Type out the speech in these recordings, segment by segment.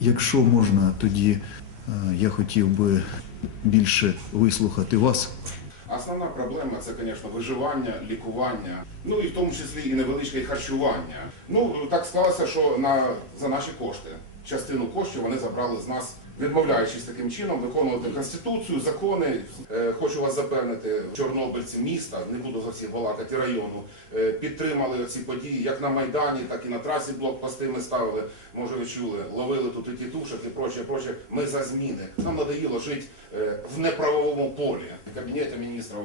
Якщо можна, тоді е, я хотів би більше вислухати вас. Основна проблема це, звісно, виживання, лікування, ну і в тому числі і невеличке харчування. Ну так склалося, що на за наші кошти частину коштів вони забрали з нас, відмовляючись таким чином виконувати конституцію, закони. Е, хочу вас запевнити, чорнобильці міста, не буду за всіх балакати району, е, підтримали ці події як на майдані, так і на трасі блокпости ми ставили. Може, ви чули, ловили тут і тітушок і проче, проче. Ми за зміни. Нам надоїло жити е, в неправовому полі. Кабінети міністрів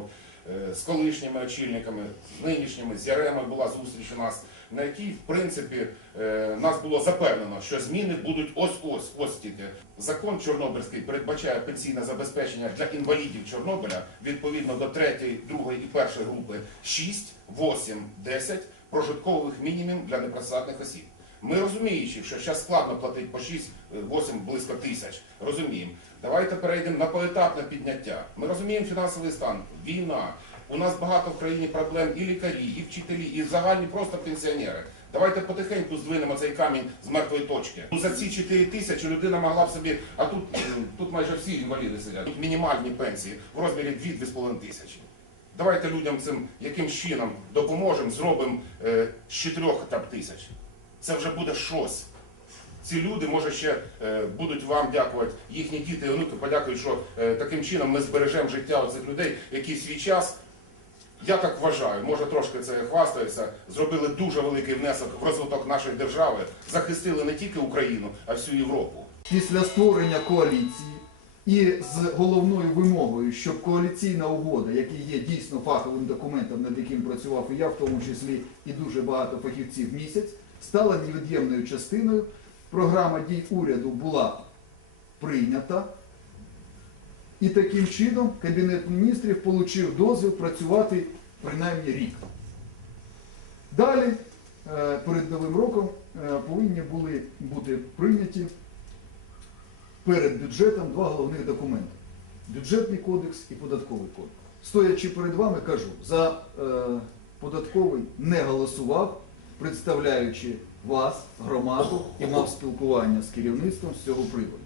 з колишніми очільниками, з нинішніми, з Ярема була зустріч у нас, на якій, в принципі, е, нас було запевнено, що зміни будуть ось-ось, ось тільки. Закон Чорнобильський передбачає пенсійне забезпечення для інвалідів Чорнобиля відповідно до третьої, другої і першої групи 6, 8, 10 прожиткових мінімум для непрацездатних осіб. Ми розуміючи, що зараз складно платити по 6, 8, близько тисяч, розуміємо. Давайте перейдемо на поетапне підняття. Ми розуміємо фінансовий стан, війна. У нас багато в країні проблем і лікарі, і вчителі, і загальні просто пенсіонери. Давайте потихеньку здвинемо цей камінь з мертвої точки. Ну, За ці 4 тисячі людина могла б собі, а тут, тут майже всі інваліди сидять. Тут мінімальні пенсії в розмірі 2-2,5 тисячі. Давайте людям цим якимсь чином допоможемо, зробимо е, з 4 там, тисяч. Це вже буде щось. Ці люди, може, ще е, будуть вам дякувати, їхні діти і онуки подякують, що е, таким чином ми збережемо життя оцих людей, які свій час, я так вважаю, може трошки це хвастаюся, зробили дуже великий внесок в розвиток нашої держави, захистили не тільки Україну, а всю Європу. Після створення коаліції і з головною вимогою, щоб коаліційна угода, який є дійсно фаховим документом, над яким працював і я, в тому числі і дуже багато фахівців місяць, стала невід'ємною частиною. Програма дій уряду була прийнята. І таким чином Кабінет міністрів отримав дозвіл працювати принаймні рік. Далі, е, перед Новим роком, е, повинні були бути прийняті перед бюджетом два головних документи: бюджетний кодекс і податковий кодекс. Стоячи перед вами, кажу, за е, податковий не голосував, представляючи вас, громаду, і мав спілкування з керівництвом з цього приводу.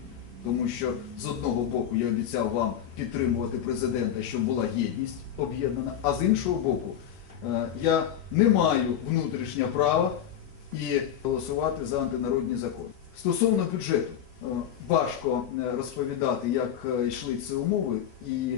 Тому що з одного боку я обіцяв вам підтримувати президента, щоб була єдність об'єднана, а з іншого боку, е, я не маю внутрішнього права і голосувати за антинародні закони. Стосовно бюджету, е, важко е, розповідати, як йшли ці умови, і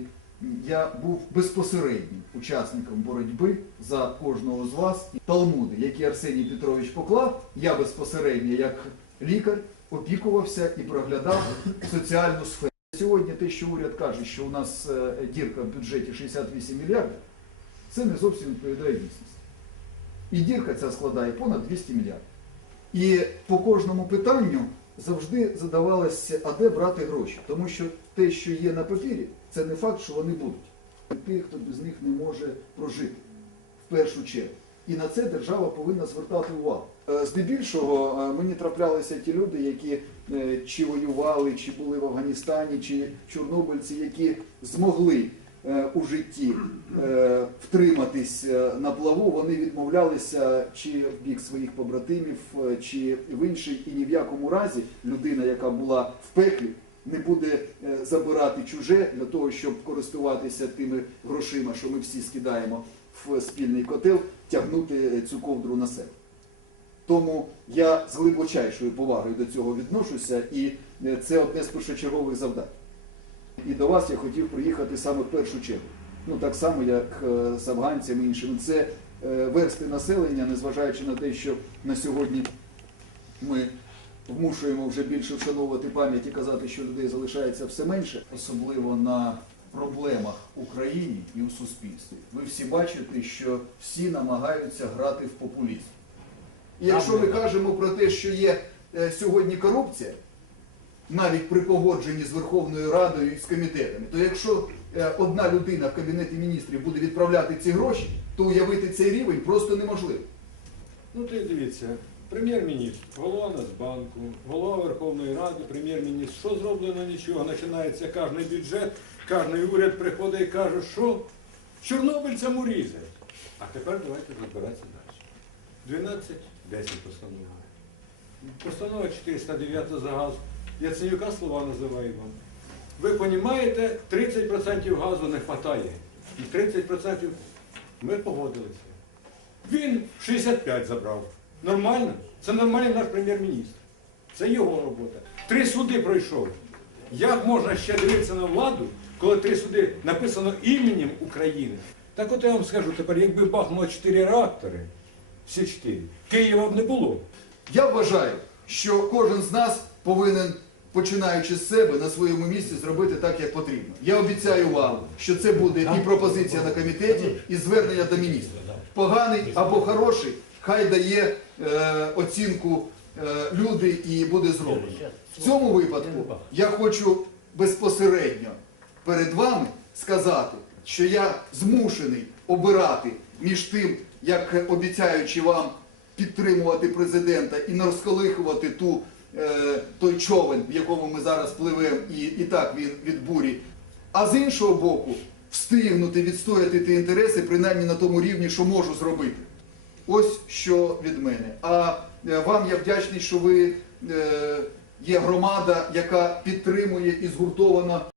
я був безпосереднім учасником боротьби за кожного з вас. Талмуди, які Арсеній Петрович поклав, я безпосередньо як лікар опікувався і проглядав соціальну сферу. Сьогодні те, що уряд каже, що у нас е, дірка в бюджеті 68 мільярдів, це не зовсім відповідає дійсності. І дірка ця складає понад 200 мільярдів. І по кожному питанню завжди задавалося, а де брати гроші. Тому що те, що є на папірі, це не факт, що вони будуть. Тих, хто без них не може прожити в першу чергу. І на це держава повинна звертати увагу. Е, Здебільшого е, мені траплялися ті люди, які е, чи воювали, чи були в Афганістані, чи чорнобильці, які змогли у житті втриматись на плаву, вони відмовлялися чи в бік своїх побратимів, чи в інший, і ні в якому разі людина, яка була в пеклі, не буде забирати чуже для того, щоб користуватися тими грошима, що ми всі скидаємо в спільний котел, тягнути цю ковдру на себе. Тому я з глибочайшою повагою до цього відношуся, і е, це одне з першочергових завдань. І до вас я хотів приїхати саме в першу чергу. Ну так само, як е, з афганцями іншими. Це е, версти населення, незважаючи на те, що на сьогодні ми вмушуємо вже більше вшановувати пам'ять і казати, що людей залишається все менше, особливо на проблемах в Україні і у суспільстві. Ви всі бачите, що всі намагаються грати в популізм. І якщо ми кажемо про те, що є е, сьогодні корупція, навіть при погодженні з Верховною Радою і з комітетами, то якщо е, одна людина в Кабінеті міністрів буде відправляти ці гроші, то уявити цей рівень просто неможливо. Ну й дивіться, прем'єр-міністр, голова Нацбанку, голова Верховної Ради, прем'єр-міністр, що зроблено нічого, починається кожний бюджет, кожний уряд приходить і каже, що чорнобильцям урізать. А тепер давайте розбиратися далі. 12, 10 постанова. Постанова 409 за газ Яценюка слова називаю вам. Ви розумієте, 30% газу не вистачає. І 30% ми погодилися. Він 65 забрав. Нормально? Це нормальний наш прем'єр-міністр. Це його робота. Три суди пройшов. Як можна ще дивитися на владу, коли три суди написано іменем України? Так от я вам скажу тепер, якби бахнуло чотири реактори, всі чотири, Києва б не було. Я вважаю, що кожен з нас повинен, починаючи з себе, на своєму місці зробити так, як потрібно. Я обіцяю вам, що це буде і пропозиція на комітеті, і звернення до міністра. Поганий або хороший, хай дає е, оцінку е, люди і буде зроблено. В цьому випадку я хочу безпосередньо перед вами сказати, що я змушений обирати між тим, як обіцяючи вам підтримувати президента і не розколихувати ту, е, той човен, в якому ми зараз пливемо, і, і так він від бурі. А з іншого боку, встигнути відстояти ті інтереси, принаймні на тому рівні, що можу зробити. Ось що від мене. А е, вам я вдячний, що ви е, є громада, яка підтримує і згуртована